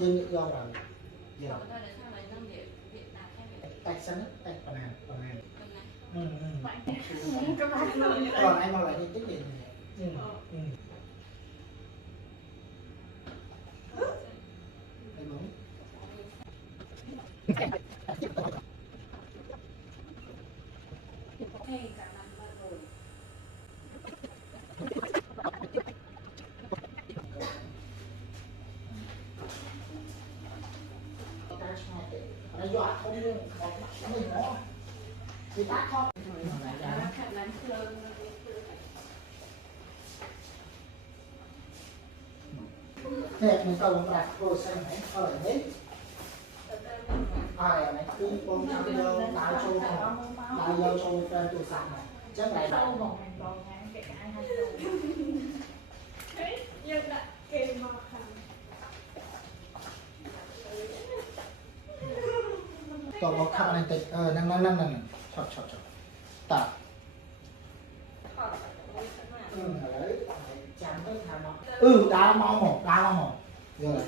dương do là giờ Còn tôi là sao lại nâng điện Việt Nam hay Việt tay sắn tay còn hàng Nam này? còn anh mau lại đi tích điện đây đúng Hay cả năm ba rồi. nó dọa không luôn mình nó thì tác không Nó khả năng thương. thế mình cầu đặt cô xem hãy ở đấy ai này cứ con cho vô đào châu đào vô châu trên tủ sẵn này chắc lại Sau một ngàn bò ngàn kể cả hai đầu. Thế nhưng đã kèm mà khẳng. còn một khăn này tịch năng chọt tạ đấy chạm tới thà nó đá mau một rồi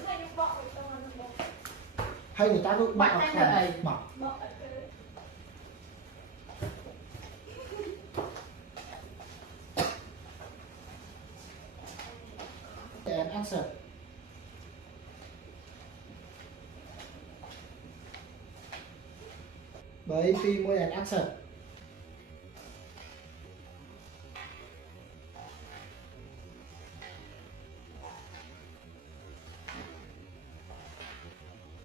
hay người ta cứ bạo khăn mọc and answer bởi phi môi and answer